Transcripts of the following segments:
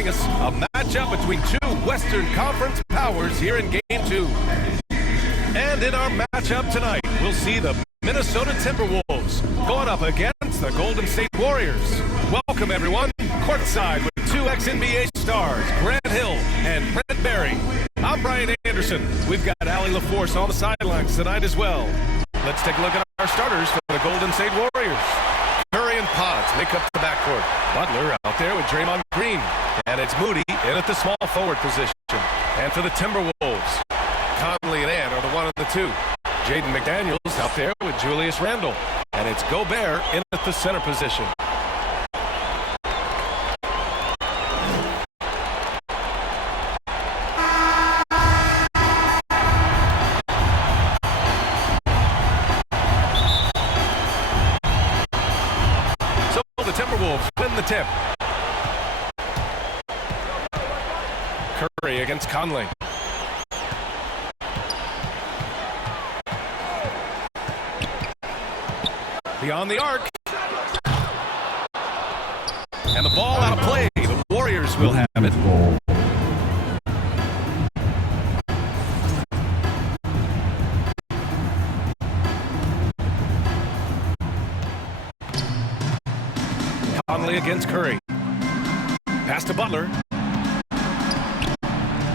joining us, a matchup between two Western Conference powers here in Game 2. And in our matchup tonight, we'll see the Minnesota Timberwolves going up against the Golden State Warriors. Welcome, everyone. Courtside with two ex-NBA stars, Grant Hill and Brent Barry. I'm Brian Anderson. We've got Allie LaForce on the sidelines tonight as well. Let's take a look at our starters for the Golden State Warriors. Curry and Potts make up the backcourt. Butler out there with Draymond Green. And it's Moody in at the small forward position. And for the Timberwolves, Conley and Ann are the 1 and the 2. Jaden McDaniels out there with Julius Randle. And it's Gobert in at the center position. So the Timberwolves win the tip. Curry against Conley. Beyond the arc. And the ball out of play. The Warriors will have it. Conley against Curry. Pass to Butler.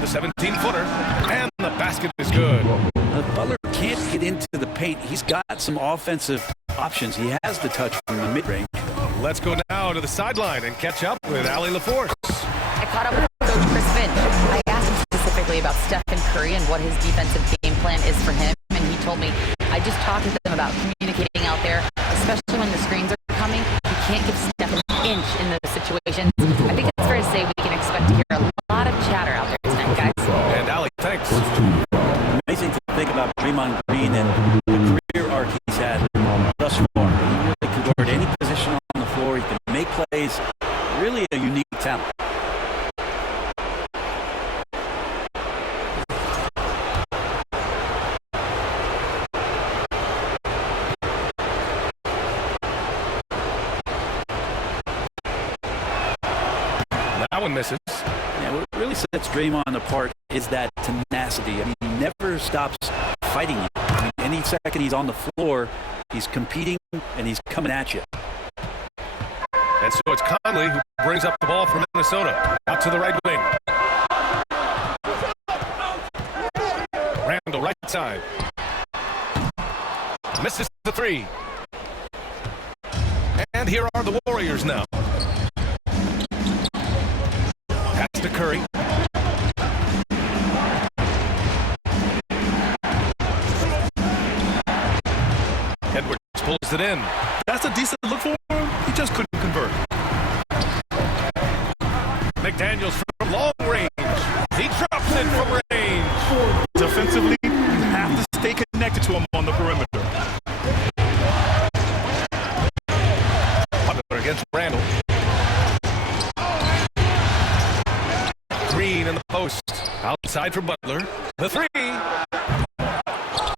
The 17-footer. And the basket is good. Butler can't get into the paint. He's got some offensive options. He has the touch from the mid-range. Let's go now to the sideline and catch up with Allie LaForce. I caught up with Coach Chris Finch. I asked him specifically about Stephen Curry and what his defensive game plan is for him, and he told me, I just talked to them about communicating out there, especially when the screens are coming. You can't give Steph an inch in those situations. I think it's fair to say we can expect to hear a lot of chatter out there tonight, guys. And Allie, thanks. Amazing to think about Draymond Green and the career arc he's had thus far. He really can guard any position on the floor. He can make plays. Really a unique talent. That one misses. Yeah, what really sets Draymond apart is that tenacity. I mean, he never stops fighting you. I mean, any second he's on the floor, he's competing and he's coming at you. And so it's Conley who brings up the ball for Minnesota. Out to the right wing. Randle, right side. Misses the three. And here are the Warriors now. Pass to Curry. Edwards pulls it in. That's a decent look for him. He just couldn't convert. McDaniels from long range. He drops it from range. Defensively, you have to stay connected to him on the perimeter. Butler against Randle. Green in the post. Outside for Butler. The three.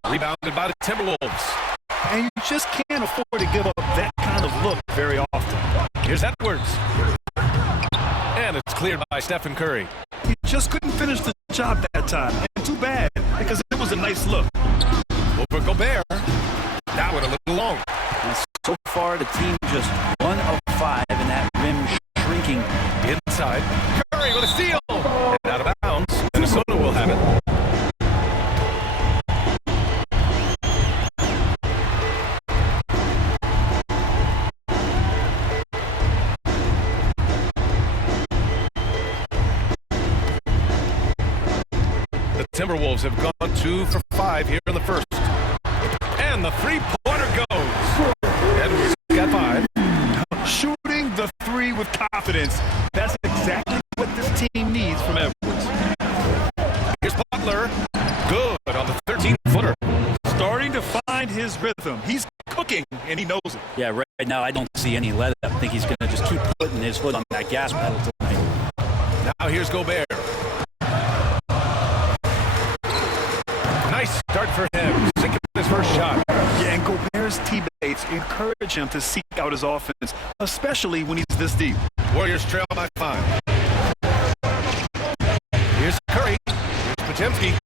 Rebounded by the Timberwolves. And you just can't afford to give up that kind of look very often. Here's Edwards. And it's cleared by Stephen Curry. He just couldn't finish the job that time. And too bad, because it was a nice look. Over Gobert. That one a little long. And so far, the team just 1 of 5 in that rim shrinking. Inside. Curry with a steal. And out of bounds. Minnesota will have it. The Timberwolves have gone 2 for 5 here in the first. And the three-pointer goes. Edwards got 5. Shooting the three with confidence. That's exactly what this team needs from Edwards. Here's Butler. Good on the 13-footer. Starting to find his rhythm. He's cooking, and he knows it. Yeah, right now I don't see any let up. I think he's going to just keep putting his foot on that gas pedal tonight. Now here's Gobert. Nice start for him. Sinking his first shot. Yeah, and Gobert's teammates encourage him to seek out his offense, especially when he's this deep. Warriors trail by 5. Podziemski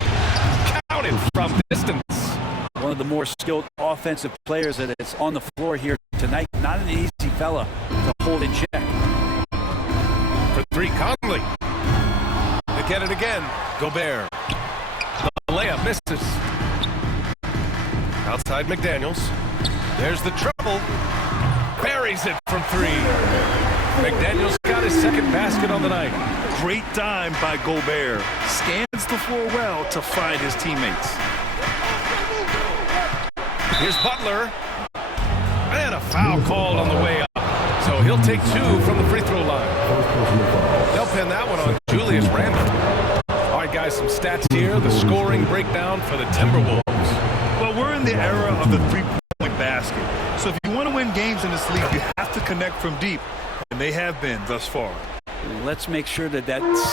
counted from distance. One of the more skilled offensive players that is on the floor here tonight. Not an easy fella to hold in check. For three, Conley. They get it again. Gobert. The layup misses. Outside McDaniels. There's the trouble. Buries it from three. McDaniels got his second basket on the night. Great dime by Gobert. Scans the floor well to find his teammates. Here's Butler. And a foul called on the way up. So he'll take two from the free throw line. They'll pin that one on Julius Randle. All right, guys, some stats here. The scoring breakdown for the Timberwolves. Well, we're in the era of the three-point basket. So if you want to win games in this league, you have to connect from deep. And they have been thus far. Let's make sure that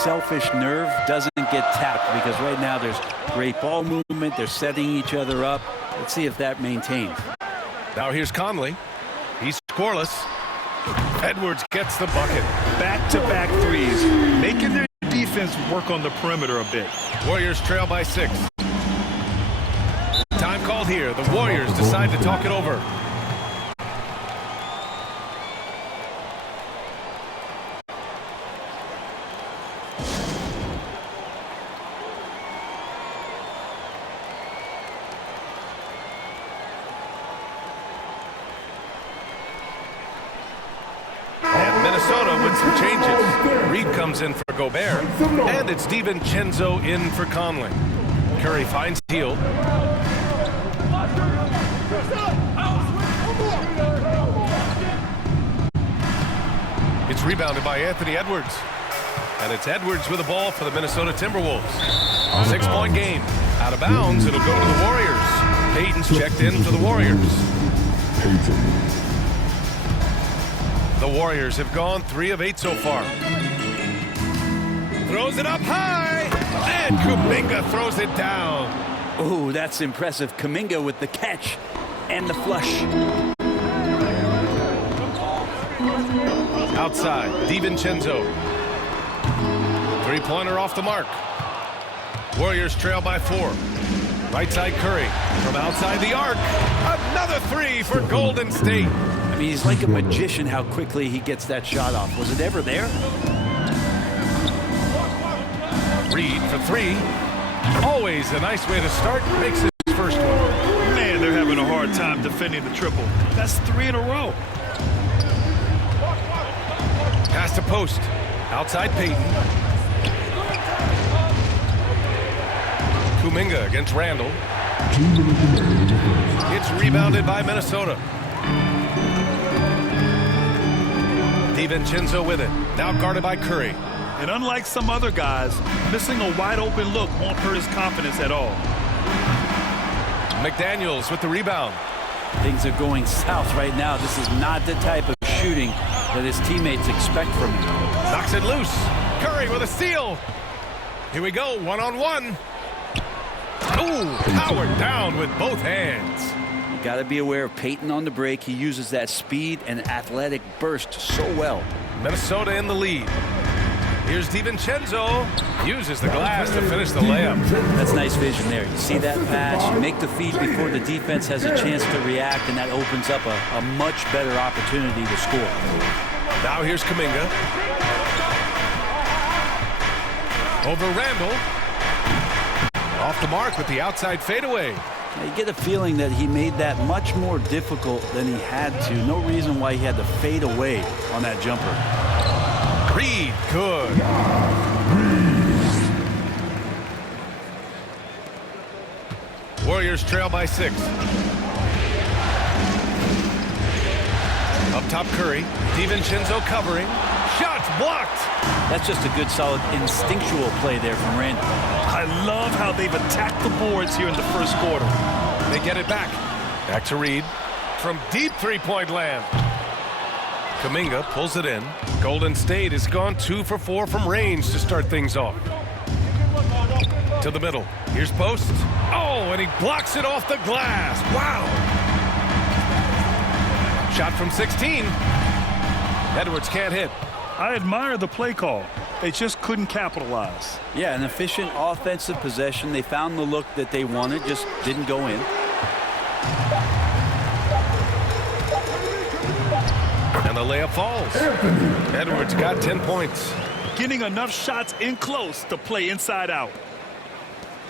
selfish nerve doesn't get tapped, because right now there's great ball movement. They're setting each other up. Let's see if that maintains. Now here's Conley. He's scoreless. Edwards gets the bucket. Back-to-back threes, making their defense work on the perimeter a bit. Warriors trail by 6. Time called here. The Warriors decide to talk it over. Minnesota with some changes. Reed comes in for Gobert, and it's DiVincenzo in for Conley. Curry finds Hield. It's rebounded by Anthony Edwards. And it's Edwards with the ball for the Minnesota Timberwolves. 6-point game. Out of bounds, it'll go to the Warriors. Payton's checked in for the Warriors. The Warriors have gone 3 of 8 so far. Throws it up high, and Kuminga throws it down. Oh, that's impressive. Kuminga with the catch and the flush. Outside, DiVincenzo. Three-pointer off the mark. Warriors trail by 4. Right side Curry from outside the arc. Another 3 for Golden State. I mean, he's like a magician how quickly he gets that shot off. Was it ever there? Reed for 3. Always a nice way to start. Makes his first one. Man, they're having a hard time defending the triple. That's 3 in a row. Pass to post. Outside Payton. Kuminga against Randle. It's rebounded by Minnesota. DiVincenzo with it. Now guarded by Curry. And unlike some other guys, missing a wide open look won't hurt his confidence at all. McDaniels with the rebound. Things are going south right now. This is not the type of shooting that his teammates expect from him. Knocks it loose. Curry with a steal. Here we go, one-on-one. Ooh, powered down with both hands. You got to be aware of Payton on the break. He uses that speed and athletic burst so well. Minnesota in the lead. Here's DiVincenzo. Uses the glass to finish the layup. That's nice vision there. You see that pass, you make the feed before the defense has a chance to react, and that opens up a much better opportunity to score. Now here's Kuminga. Over Randle. Off the mark with the outside fadeaway. Now you get a feeling that he made that much more difficult than he had to. No reason why he had to fade away on that jumper. Reed, good. Warriors trail by 6. Up top Curry. DiVincenzo covering. Shots blocked. That's just a good, solid, instinctual play there from Randle. I love how they've attacked the boards here in the first quarter. They get it back. Back to Reed. From deep three-point land. Kuminga pulls it in. Golden State has gone 2 for 4 from range to start things off. To the middle. Here's post. Oh, and he blocks it off the glass. Wow. Shot from 16. Edwards can't hit. I admire the play call. They just couldn't capitalize. Yeah, an efficient offensive possession. They found the look that they wanted, just didn't go in. And the layup falls. Edwards got 10 points. Getting enough shots in close to play inside out.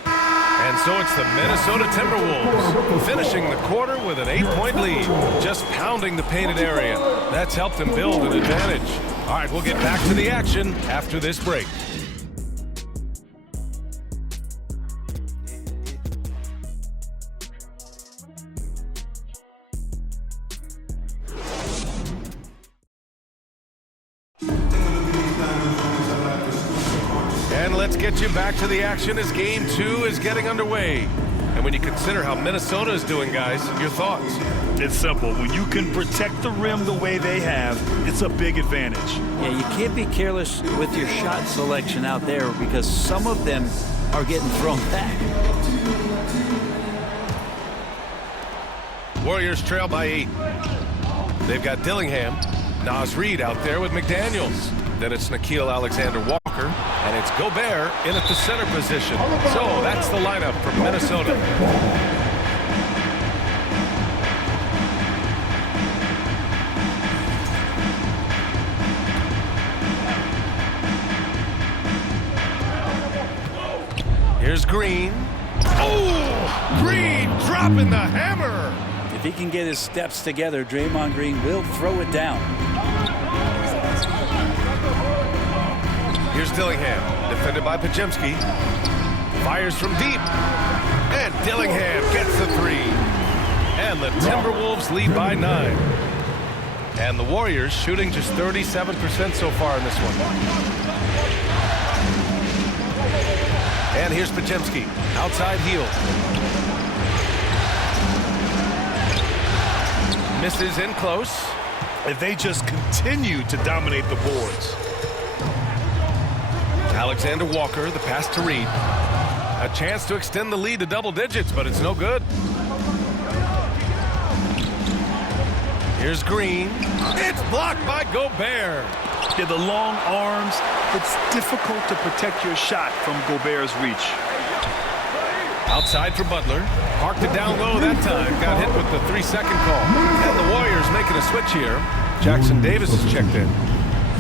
And so it's the Minnesota Timberwolves finishing the quarter with an 8-point lead, just pounding the painted area. That's helped them build an advantage. All right, we'll get back to the action after this break. And let's get you back to the action as Game 2 is getting underway. And when you consider how Minnesota is doing, guys, your thoughts? It's simple. When you can protect the rim the way they have, it's a big advantage. Yeah, you can't be careless with your shot selection out there because some of them are getting thrown back. Warriors trail by 8. They've got Dillingham, Naz Reid out there with McDaniels. Then it's Nickeil Alexander-Walker, and it's Gobert in at the center position. So that's the lineup for Minnesota. Here's Green. Oh, Green dropping the hammer. If he can get his steps together, Draymond Green will throw it down. Here's Dillingham, defended by Podziemski. Fires from deep. And Dillingham gets the 3. And the Timberwolves lead by 9. And the Warriors shooting just 37% so far in this one. And here's Podziemski, outside heel. Misses in close. If they just continue to dominate the boards. Alexander Walker, the pass to Reid. A chance to extend the lead to double digits, but it's no good. Here's Green. It's blocked by Gobert. Yeah, the long arms. It's difficult to protect your shot from Gobert's reach. Outside for Butler. Parked it down low that time. Got hit with the 3-second call. And the Warriors making a switch here. Jackson Davis is checked in.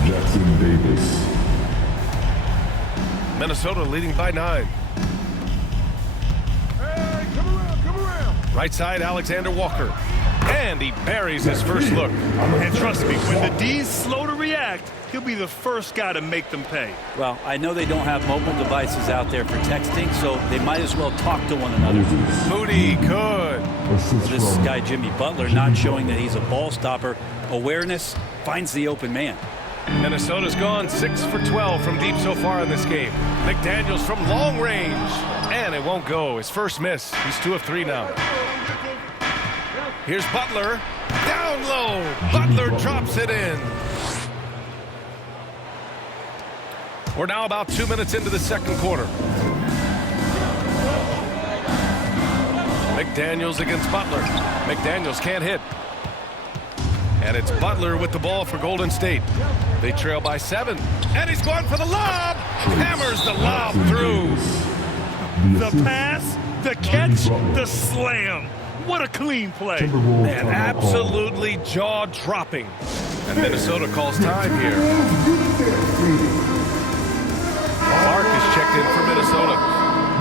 Jackson Davis. Minnesota leading by 9. Hey, come around. Right side, Alexander Walker. And he buries his first look. And trust me, when the D's slow to react, he'll be the first guy to make them pay. Well, I know they don't have mobile devices out there for texting, so they might as well talk to one another. Moody, good. This guy, Jimmy Butler, not showing that he's a ball stopper. Awareness finds the open man. Minnesota's gone 6 for 12 from deep so far in this game. McDaniels from long range. And it won't go. His first miss. He's 2 of 3 now. Here's Butler. Down low. Butler drops it in. We're now about 2 minutes into the second quarter. McDaniels against Butler. McDaniels can't hit. And it's Butler with the ball for Golden State. They trail by 7. And he's going for the lob. Hammers the lob through. The pass, the catch, the slam. What a clean play. And absolutely jaw-dropping. And Minnesota calls time here. Clark is checked in for Minnesota.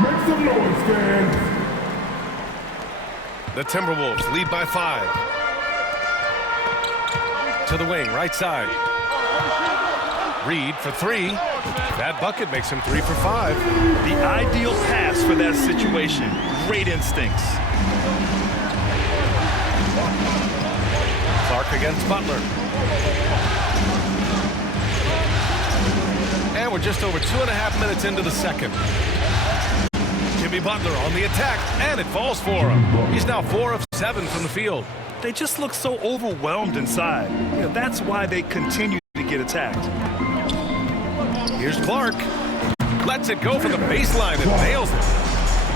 Make some noise, fans. The Timberwolves lead by 5. To the wing, right side. Reid for 3. That bucket makes him 3 for 5. The ideal pass for that situation. Great instincts. Clark against Butler. And we're just over 2.5 minutes into the second. Jimmy Butler on the attack, and it falls for him. He's now 4 of 7 from the field. They just look so overwhelmed inside. You know, that's why they continue to get attacked. Here's Clark. Lets it go for the baseline and nails it.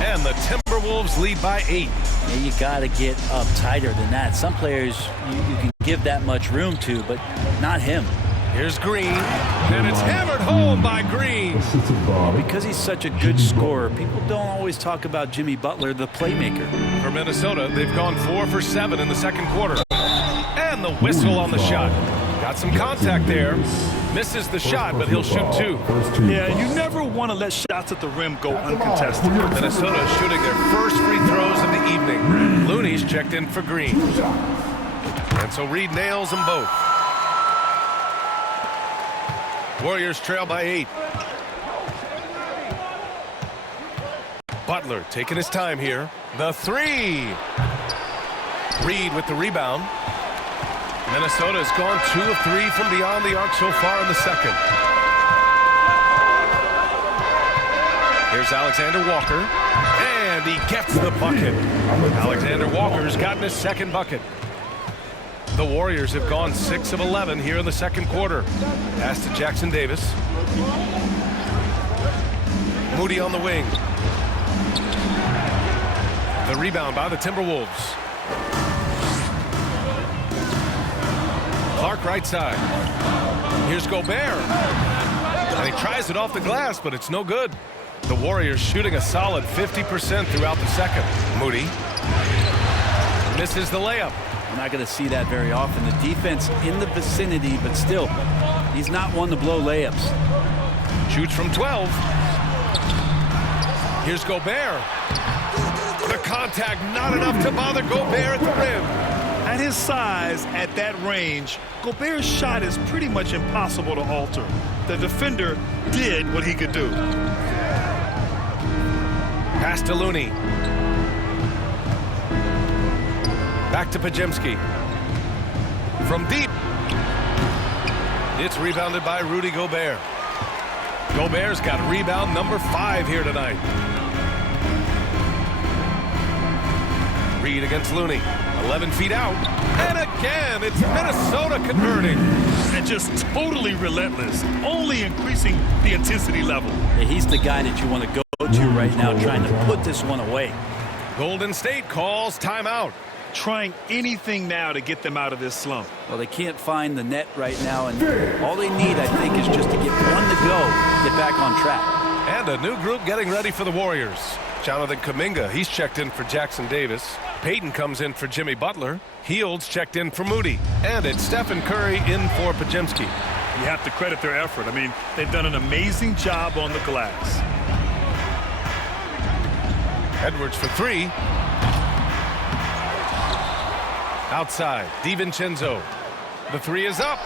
And the Timberwolves lead by 8. Yeah, you got to get up tighter than that. Some players you can give that much room to, but not him. Here's Green, and it's hammered home by Green. Because he's such a good scorer, people don't always talk about Jimmy Butler, the playmaker. For Minnesota, they've gone 4 for 7 in the second quarter. And the whistle on the shot. Got some contact there. Misses the shot, but he'll shoot 2. Yeah, you never want to let shots at the rim go uncontested. Minnesota shooting their first free throws of the evening. Looney's checked in for Green. And so Reed nails them both. Warriors trail by 8. Butler taking his time here. The 3. Reed with the rebound. Minnesota has gone 2 of 3 from beyond the arc so far in the second. Here's Alexander Walker. And he gets the bucket. Alexander Walker's gotten his second bucket. The Warriors have gone 6 of 11 here in the second quarter. Pass to Jackson Davis. Moody on the wing. The rebound by the Timberwolves. Clark right side. Here's Gobert. And he tries it off the glass, but it's no good. The Warriors shooting a solid 50% throughout the second. Moody misses the layup. We're not going to see that very often. The defense in the vicinity, but still, he's not one to blow layups. Shoots from 12. Here's Gobert. The contact not enough to bother Gobert at the rim. At his size, at that range, Gobert's shot is pretty much impossible to alter. The defender did what he could do. Pass to Looney. Back to Pajemski. From deep. It's rebounded by Rudy Gobert. Gobert's got rebound number 5 here tonight. Reed against Looney. 11 feet out. And again, it's Minnesota converting. And just totally relentless, only increasing the intensity level. Yeah, he's the guy that you want to go to right now, trying to put this one away. Golden State calls timeout. Trying anything now to get them out of this slump. Well, they can't find the net right now, and all they need, I think, is just to get one to go, get back on track. And a new group getting ready for the Warriors. Jonathan Kuminga, he's checked in for Jackson Davis. Payton comes in for Jimmy Butler. Hields checked in for Moody. And it's Stephen Curry in for Pajemski. You have to credit their effort. I mean, they've done an amazing job on the glass. Edwards for 3. Outside, DiVincenzo. The 3 is up.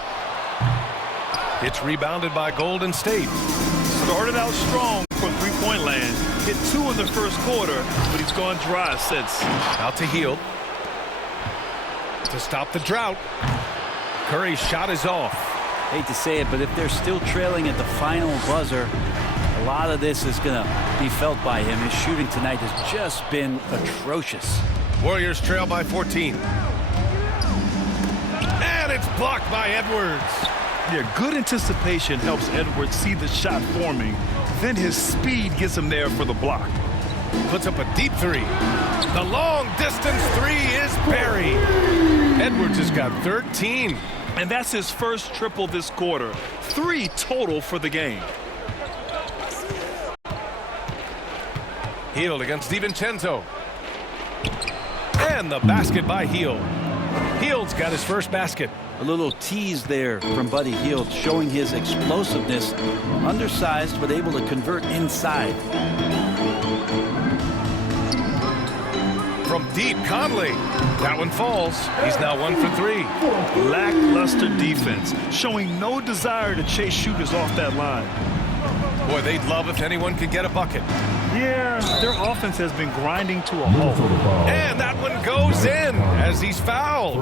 It's rebounded by Golden State. Started out strong for three-point land. Hit 2 in the first quarter, but he's gone dry since. Out to Hield. To stop the drought. Curry's shot is off. Hate to say it, but if they're still trailing at the final buzzer, a lot of this is going to be felt by him. His shooting tonight has just been atrocious. Warriors trail by 14. And it's blocked by Edwards. Yeah, good anticipation helps Edwards see the shot forming. Then his speed gets him there for the block. Puts up a deep 3. The long distance 3 is buried. Edwards has got 13. And that's his first triple this quarter. 3 total for the game. Hield against DiVincenzo. And the basket by Hield. Hield's got his first basket. A little tease there from Buddy Hield, showing his explosiveness. Undersized, but able to convert inside. From deep, Conley. That one falls. He's now 1 for 3. Lackluster defense, showing no desire to chase shooters off that line. Boy, they'd love if anyone could get a bucket. Yeah, their offense has been grinding to a halt. And that one goes in as he's fouled.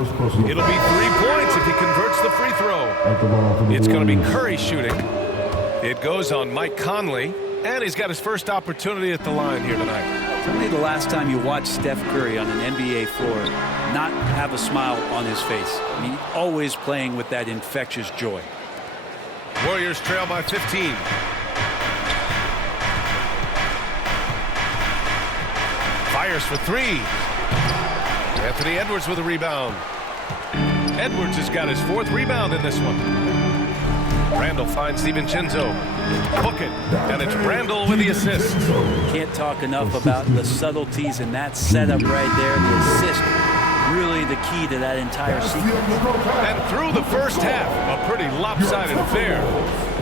It'll be 3 points if he converts the free throw. It's going to be Curry shooting. It goes on Mike Conley, and he's got his first opportunity at the line here tonight. Tell me the last time you watched Steph Curry on an NBA floor not have a smile on his face. I mean, always playing with that infectious joy. Warriors trail by 15. Fires for 3. Anthony Edwards with a rebound. Edwards has got his 4th rebound in this one. Randall finds DiVincenzo. Book it, and it's Randall with the assist. Can't talk enough about the subtleties in that setup right there. The assist, really the key to that entire sequence. And through the first half, a pretty lopsided affair.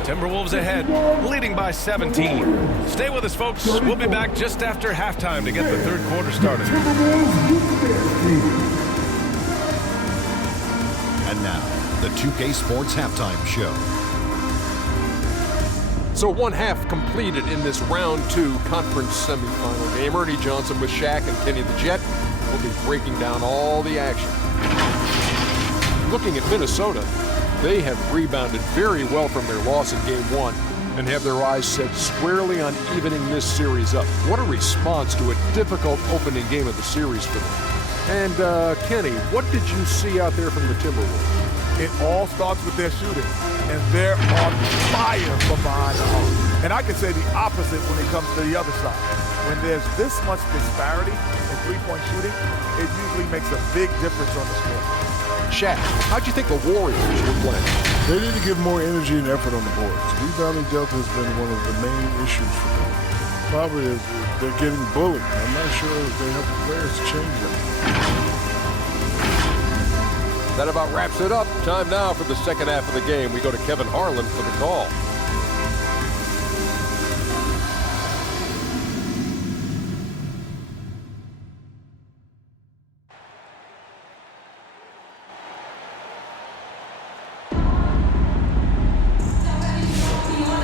Timberwolves ahead, leading by 17. Stay with us, folks. We'll be back just after halftime to get the third quarter started. And now, the 2K Sports Halftime Show. So one half completed in this round 2 conference semifinal game. Ernie Johnson with Shaq and Kenny the Jet will be breaking down all the action. Looking at Minnesota, they have rebounded very well from their loss in Game 1 and have their eyes set squarely on evening this series up. What a response to a difficult opening game of the series for them. And Kenny, what did you see out there from the Timberwolves? It all starts with their shooting, and they're on fire from behind the arc. And I can say the opposite when it comes to the other side. When there's this much disparity in three-point shooting, it usually makes a big difference on the score. Shaq, how'd you think the Warriors were playing? They need to give more energy and effort on the boards. Rebounding delta has been one of the main issues for them. Probably is they're getting bullied. I'm not sure if they have the players to change that. That about wraps it up. Time now for the second half of the game. We go to Kevin Harlan for the call.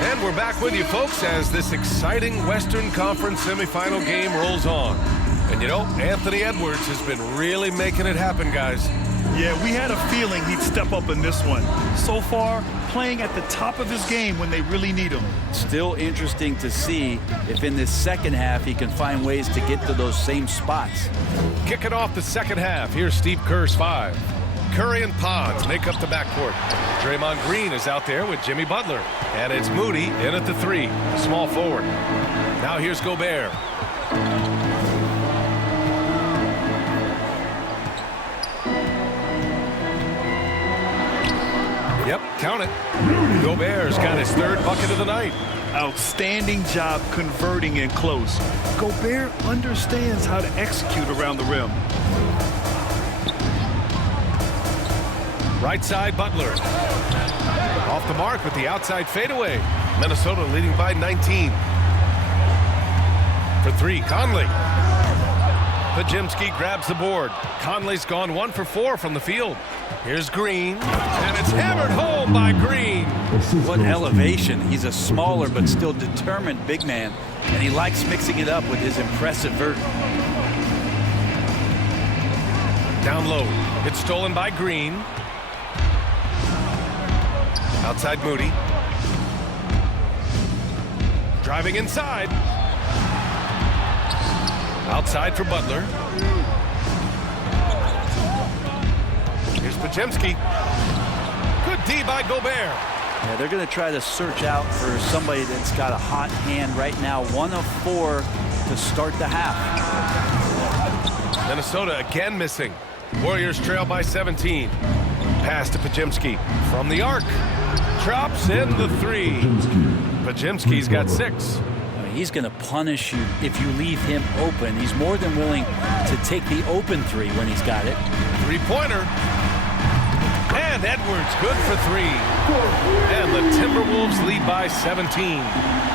And we're back with you, folks, as this exciting Western Conference semifinal game rolls on. And you know, Anthony Edwards has been really making it happen, guys. Yeah, we had a feeling he'd step up in this one. So far, playing at the top of his game when they really need him. Still interesting to see if in this second half he can find ways to get to those same spots. Kicking off the second half, here's Steve Kerr's 5. Curry and Pons make up the backcourt. Draymond Green is out there with Jimmy Butler. And it's Moody in at the 3, small forward. Now here's Gobert. Yep, count it. Gobert's got his 3rd bucket of the night. Outstanding job converting in close. Gobert understands how to execute around the rim. Right side, Butler. Off the mark with the outside fadeaway. Minnesota leading by 19. For 3, Conley. Pajemski grabs the board. Conley's gone 1 for 4 from the field. Here's Green, and it's hammered home by Green. What elevation. He's a smaller but still determined big man, and he likes mixing it up with his impressive vert. Down low. It's stolen by Green. Outside Moody. Driving inside. Outside for Butler. Here's Pajemski. Good D by Gobert. Yeah, they're going to try to search out for somebody that's got a hot hand right now. 1 of 4 to start the half. Minnesota again missing. Warriors trail by 17. Pass to Pajemski from the arc. Drops in the 3. Pajemski's got 6. He's going to punish you if you leave him open. He's more than willing to take the open 3 when he's got it. 3-pointer. And Edwards good for 3. And the Timberwolves lead by 17.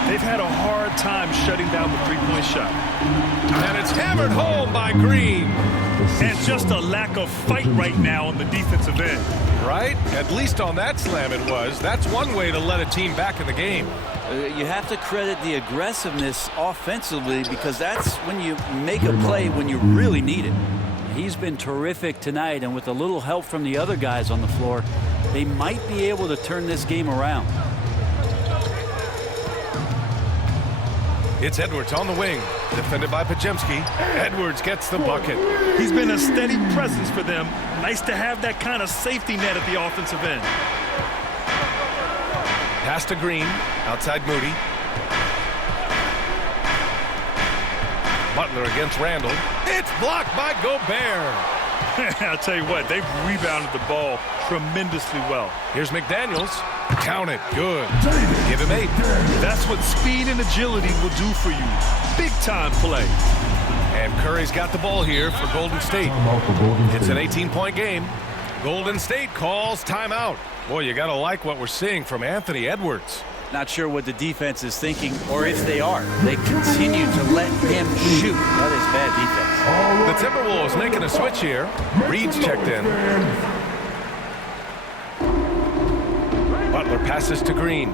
They've had a hard time shutting down the three-point shot. And it's hammered home by Green. And just a lack of fight right now on the defensive end. Right? At least on that slam it was. That's one way to let a team back in the game. You have to credit the aggressiveness offensively, because that's when you make a play when you really need it. He's been terrific tonight, and with a little help from the other guys on the floor, they might be able to turn this game around. It's Edwards on the wing, defended by Pajemski. Edwards gets the bucket. He's been a steady presence for them. Nice to have that kind of safety net at the offensive end. Pass to Green, outside Moody. Butler against Randall. It's blocked by Gobert. I'll tell you what, they've rebounded the ball tremendously well. Here's McDaniels. Count it. Good. Give him 8. That's what speed and agility will do for you. Big-time play. And Curry's got the ball here for Golden State. It's an 18-point game. Golden State calls timeout. Boy, you got to like what we're seeing from Anthony Edwards. Not sure what the defense is thinking or if they are. They continue to let him shoot. That is bad defense. The Timberwolves making a switch here. Reed's checked in. Butler passes to Green.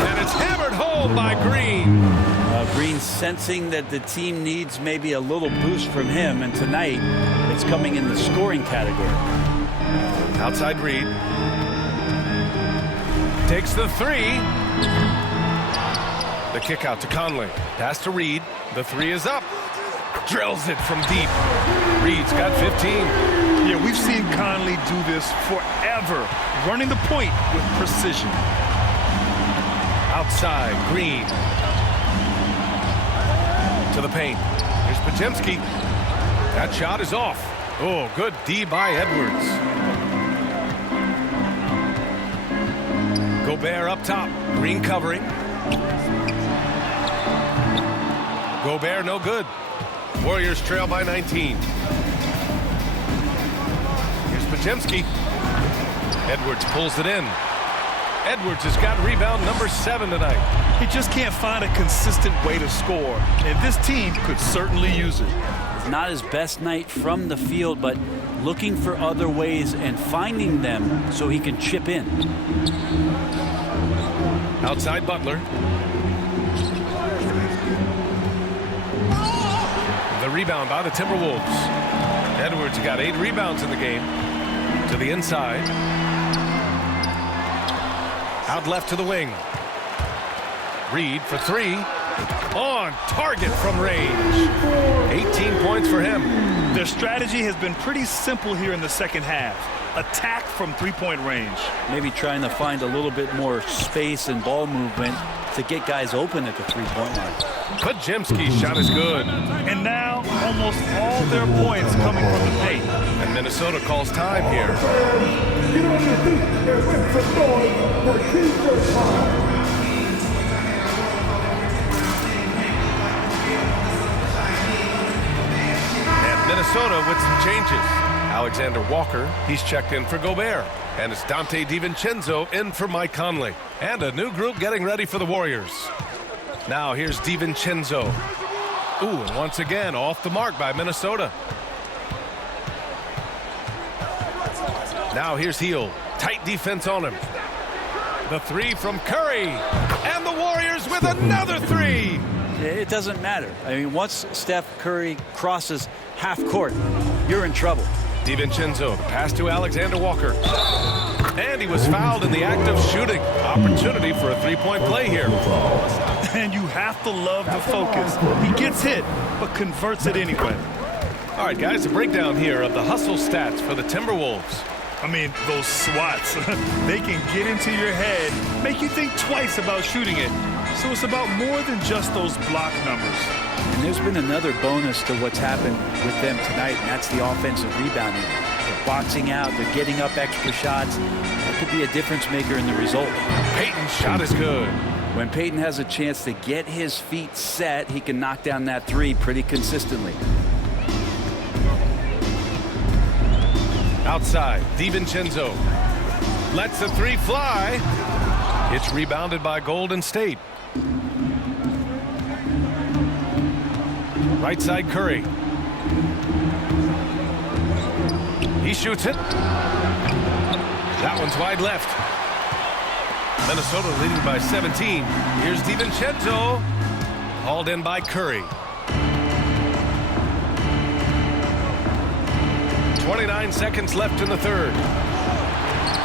And it's hammered home by Green. Green sensing that the team needs maybe a little boost from him, and tonight it's coming in the scoring category. Outside Reed. Takes the 3. The kick out to Conley. Pass to Reed. The 3 is up. Drills it from deep. Reed's got 15. Yeah, we've seen Conley do this forever, running the point with precision. Outside, Green. To the paint. Here's Podziemski. That shot is off. Oh, good D by Edwards. Gobert up top. Green covering. Gobert no good. Warriors trail by 19. Here's Podziemski. Edwards pulls it in. Edwards has got rebound number 7 tonight. He just can't find a consistent way to score, and this team could certainly use it. Not his best night from the field, but looking for other ways and finding them so he can chip in. Outside Butler. The rebound by the Timberwolves. Edwards got 8 rebounds in the game. To the inside. Out left to the wing. Reed for 3. On target from range. 18 points for him. Their strategy has been pretty simple here in the second half. Attack from three-point range. Maybe trying to find a little bit more space and ball movement to get guys open at the three-point line. Podziemski's shot is good. And now almost all their points coming from the paint. And Minnesota calls time here. Get on your feet and make some noise for TJ Time. And Minnesota with some changes. Alexander Walker, he's checked in for Gobert. And it's Dante DiVincenzo in for Mike Conley. And a new group getting ready for the Warriors. Now here's DiVincenzo. Ooh, and once again off the mark by Minnesota. Now here's Heel. Tight defense on him. The 3 from Curry. And the Warriors with another 3. It doesn't matter. I mean, once Steph Curry crosses half court, you're in trouble. DiVincenzo, the pass to Alexander Walker. And he was fouled in the act of shooting. Opportunity for a 3-point play here. And you have to love the focus. He gets hit, but converts it anyway. All right, guys, a breakdown here of the hustle stats for the Timberwolves. I mean, those swats, they can get into your head, make you think twice about shooting it. So it's about more than just those block numbers. And there's been another bonus to what's happened with them tonight, and that's the offensive rebounding. They're boxing out, they're getting up extra shots. That could be a difference maker in the result. Payton's shot is good. When Payton has a chance to get his feet set, he can knock down that 3 pretty consistently. Outside, DiVincenzo lets the 3 fly. It's rebounded by Golden State. Right side, Curry. He shoots it. That one's wide left. Minnesota leading by 17. Here's DiVincenzo. Hauled in by Curry. 29 seconds left in the third.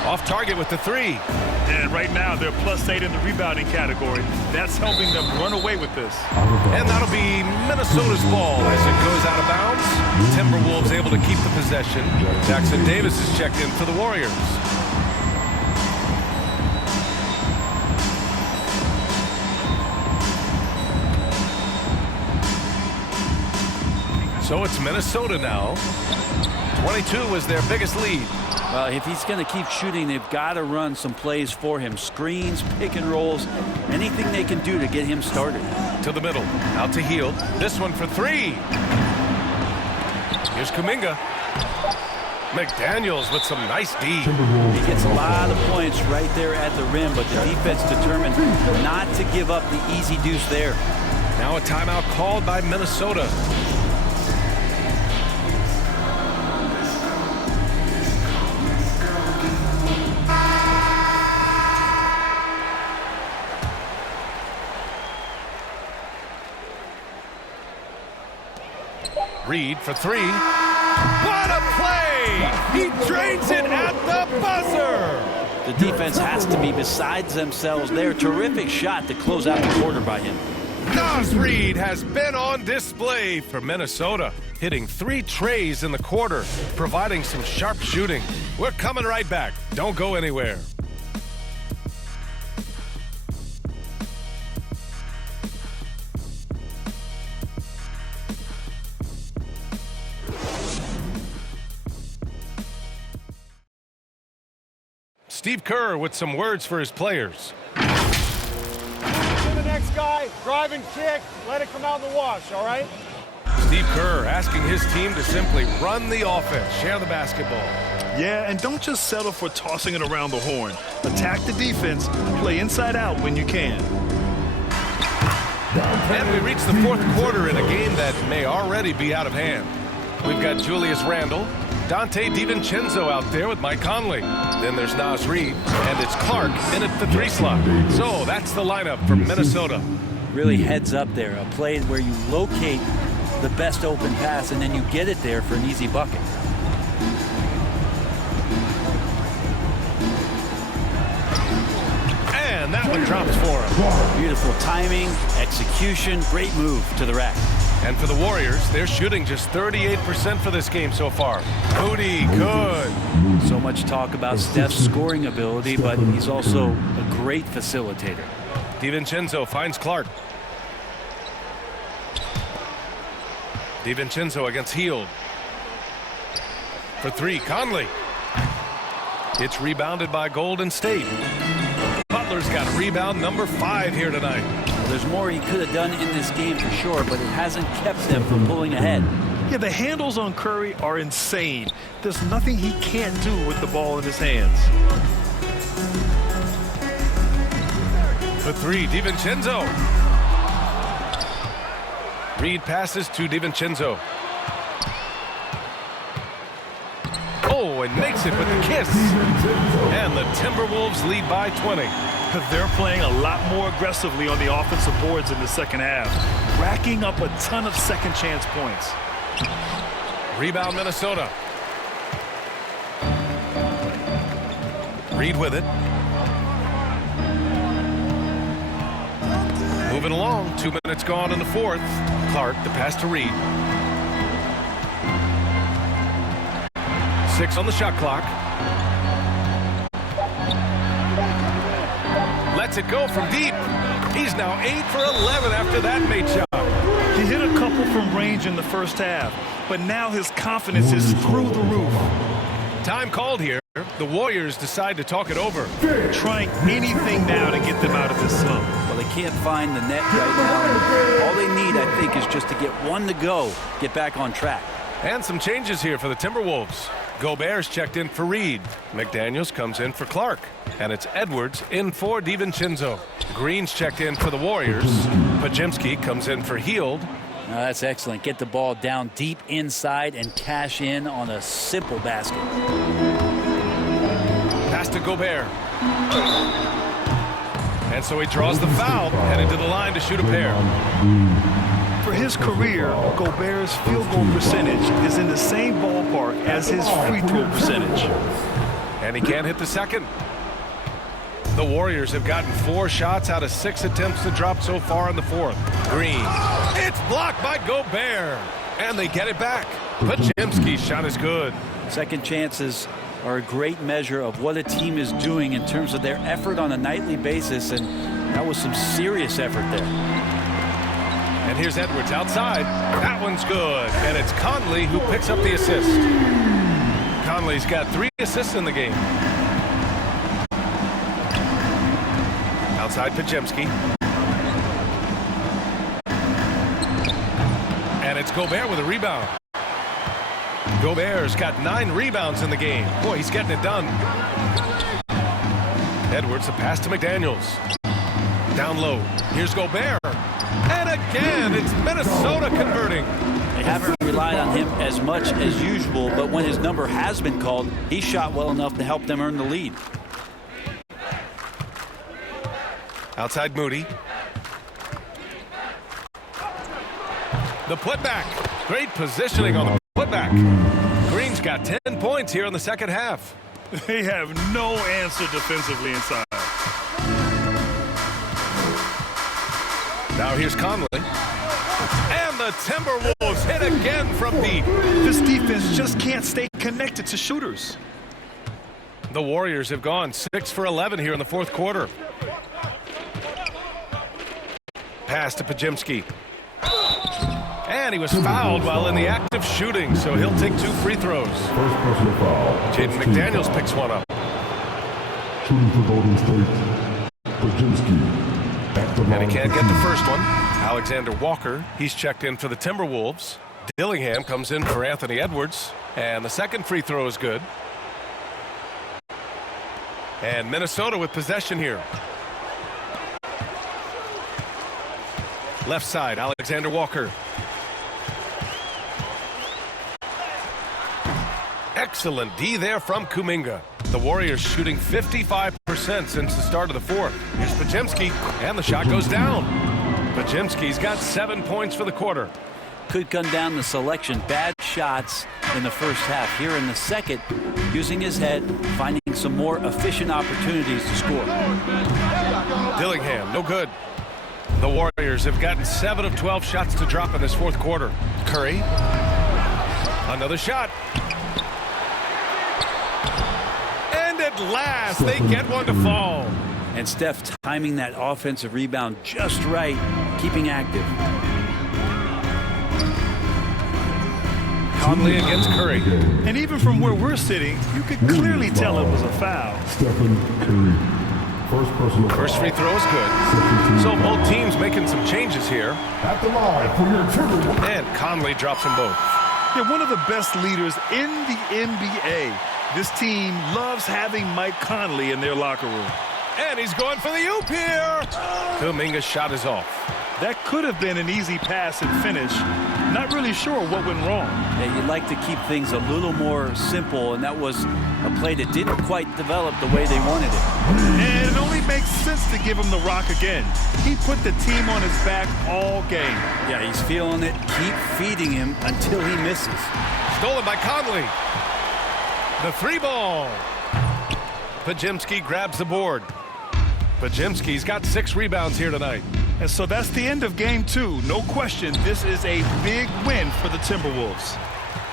Off target with the 3. And right now, they're +8 in the rebounding category. That's helping them run away with this. And that'll be Minnesota's ball as it goes out of bounds. Timberwolves able to keep the possession. Jackson Davis is checked in for the Warriors. So it's Minnesota now. 22 was their biggest lead. Well, if he's going to keep shooting, they've got to run some plays for him. Screens, pick and rolls, anything they can do to get him started. To the middle, out to Hield. This one for three. Here's Kuminga. McDaniels with some nice D. He gets a lot of points right there at the rim, but the defense determined not to give up the easy deuce there. Now a timeout called by Minnesota. Reed for three. What a play! He drains it at the buzzer! The defense has to be besides themselves there. Terrific shot to close out the quarter by him. Naz Reid has been on display for Minnesota, hitting 3 trays in the quarter, providing some sharp shooting. We're coming right back. Don't go anywhere. Steve Kerr with some words for his players. To the next guy, drive and kick, let it come out in the wash, all right? Steve Kerr asking his team to simply run the offense, share the basketball. Yeah, and don't just settle for tossing it around the horn. Attack the defense, play inside out when you can. And we reach the fourth quarter in a game that may already be out of hand. We've got Julius Randle, Dante DiVincenzo out there with Mike Conley. Then there's Naz Reid, and it's Clark in at the 3 slot. So that's the lineup for Minnesota. Really heads up there, a play where you locate the best open pass and then you get it there for an easy bucket. And that one drops for him. Beautiful timing, execution, great move to the rack. And for the Warriors, they're shooting just 38% for this game so far. Moody, good. So much talk about Steph's scoring ability, but he's also a great facilitator. DiVincenzo finds Clark. DiVincenzo against Hield. For 3, Conley. It's rebounded by Golden State. Butler's got rebound number 5 here tonight. There's more he could have done in this game for sure, but it hasn't kept them from pulling ahead. Yeah, the handles on Curry are insane. There's nothing he can't do with the ball in his hands. For 3, DiVincenzo. Reed passes to DiVincenzo. Oh, and makes it with the kiss. And the Timberwolves lead by 20. They're playing a lot more aggressively on the offensive boards in the second half, racking up a ton of second chance points. Rebound Minnesota. Reed with it. Moving along, 2 minutes gone in the fourth. Clark, the pass to Reed. 6 on the shot clock. Lets it go from deep. He's now 8 for 11 after that made shot. He hit a couple from range in the first half, but now his confidence is through the roof. Time called here. The Warriors decide to talk it over. Trying anything now to get them out of this slump. Well, they can't find the net right now. All they need, I think, is just to get one to go, get back on track. And some changes here for the Timberwolves. Gobert's checked in for Reed. McDaniels comes in for Clark. And it's Edwards in for DiVincenzo. Green's checked in for the Warriors. Pajemski comes in for Hield. That's excellent. Get the ball down deep inside and cash in on a simple basket. Pass to Gobert. And so he draws the foul, headed to the line to shoot a pair. For his career, Gobert's field goal percentage is in the same ballpark as his free throw percentage. And he can't hit the second. The Warriors have gotten 4 shots out of 6 attempts to drop so far in the fourth. Green. It's blocked by Gobert. And they get it back. Pajemski's shot is good. Second chances are a great measure of what a team is doing in terms of their effort on a nightly basis, and that was some serious effort there. And here's Edwards outside. That one's good. And it's Conley who picks up the assist. Conley's got 3 assists in the game. Outside Pajemski. And it's Gobert with a rebound. Gobert's got 9 rebounds in the game. Boy, he's getting it done. Edwards, a pass to McDaniels. Down low. Here's Gobert. And again, it's Minnesota converting. They haven't relied on him as much as usual, but when his number has been called, he shot well enough to help them earn the lead. Outside Moody. The putback. Great positioning on the putback. Green's got 10 points here in the second half. They have no answer defensively inside. Now here's Conley. And the Timberwolves hit again from deep. This defense just can't stay connected to shooters. The Warriors have gone 6 for 11 here in the fourth quarter. Pass to Pajemski. And he was fouled while in the act of shooting, so he'll take 2 free throws. First personal foul. Jaden McDaniels picks one up. Shooting for Golden State. Pajemski. And he can't get the first one. Alexander Walker, he's checked in for the Timberwolves. Dillingham comes in for Anthony Edwards. And the second free throw is good. And Minnesota with possession here. Left side, Alexander Walker. Excellent D there from Kuminga. The Warriors shooting 55% since the start of the fourth. Here's Pajemski, and the shot goes down. Pajemski's got 7 points for the quarter. Could come down the selection. Bad shots in the first half. Here in the second, using his head, finding some more efficient opportunities to score. Dillingham, no good. The Warriors have gotten 7 of 12 shots to drop in this fourth quarter. Curry, another shot. And at last, they get one to fall. And Steph timing that offensive rebound just right, keeping active. Conley against Curry. And even from where we're sitting, you could clearly tell it was a foul. Stephen Curry. First personal foul. First free throw is good. So both teams making some changes here. At the line for your Timberwolves. And Conley drops them both. They're one of the best leaders in the NBA. This team loves having Mike Conley in their locker room. And he's going for the oop here. Kuminga's shot is off. That could have been an easy pass and finish. Not really sure what went wrong. Yeah, you'd like to keep things a little more simple, and that was a play that didn't quite develop the way they wanted it. And it only makes sense to give him the rock again. He put the team on his back all game. Yeah, he's feeling it. Keep feeding him until he misses. Stolen by Conley. The 3-ball. Pajemski grabs the board. Pajemski's got 6 rebounds here tonight. And so that's the end of game 2. No question, this is a big win for the Timberwolves.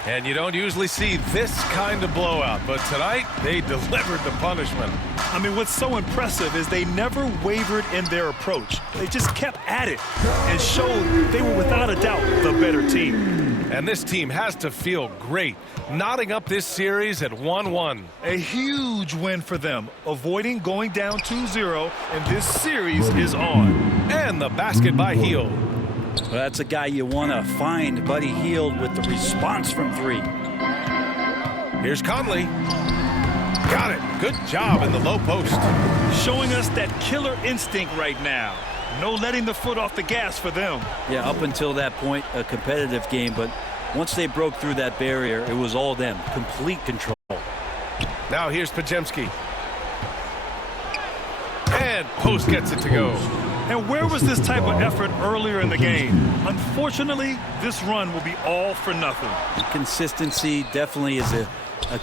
And you don't usually see this kind of blowout, but tonight they delivered the punishment. I mean, what's so impressive is they never wavered in their approach. They just kept at it and showed they were without a doubt the better team. And this team has to feel great, knotting up this series at 1-1. A huge win for them, avoiding going down 2-0, and this series is on. And the basket by Hield. Well, that's a guy you want to find, Buddy Hield, with the response from 3. Here's Conley. Got it. Good job in the low post. Showing us that killer instinct right now. No letting the foot off the gas for them. Yeah, up until that point, a competitive game, but once they broke through that barrier, it was all them. Complete control. Now here's Pajemski. And Post gets it to go. And where was this type of effort earlier in the game? Unfortunately, this run will be all for nothing. Consistency definitely is a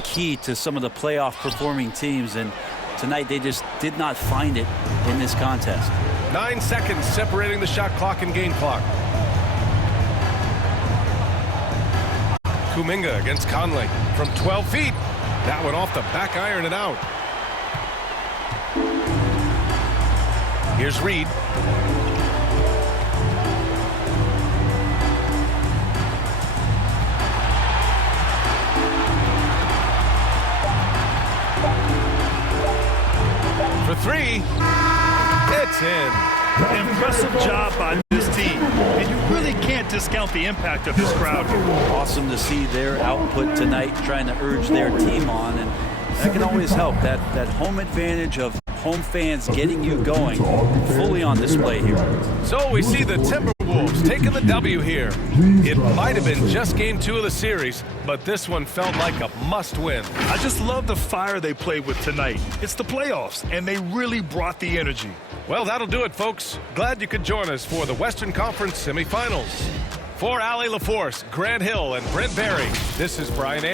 key to some of the playoff performing teams, and tonight they just did not find it in this contest. 9 seconds separating the shot clock and game clock. Kuminga against Conley from 12 feet. That one off the back iron and out. Here's Reed. three. It's in. Impressive job by this team. And you really can't discount the impact of this crowd here. Awesome to see their output tonight, trying to urge their team on, and that can always help. That home advantage of home fans getting you going fully on display here. So we see the Timberwolves taking the W here. It might have been just game 2 of the series, but this one felt like a must-win. I just love the fire they played with tonight. It's the playoffs, and they really brought the energy. Well, that'll do it, folks. Glad you could join us for the Western Conference semifinals. For Allie LaForce, Grant Hill, and Brent Barry, this is Brian A.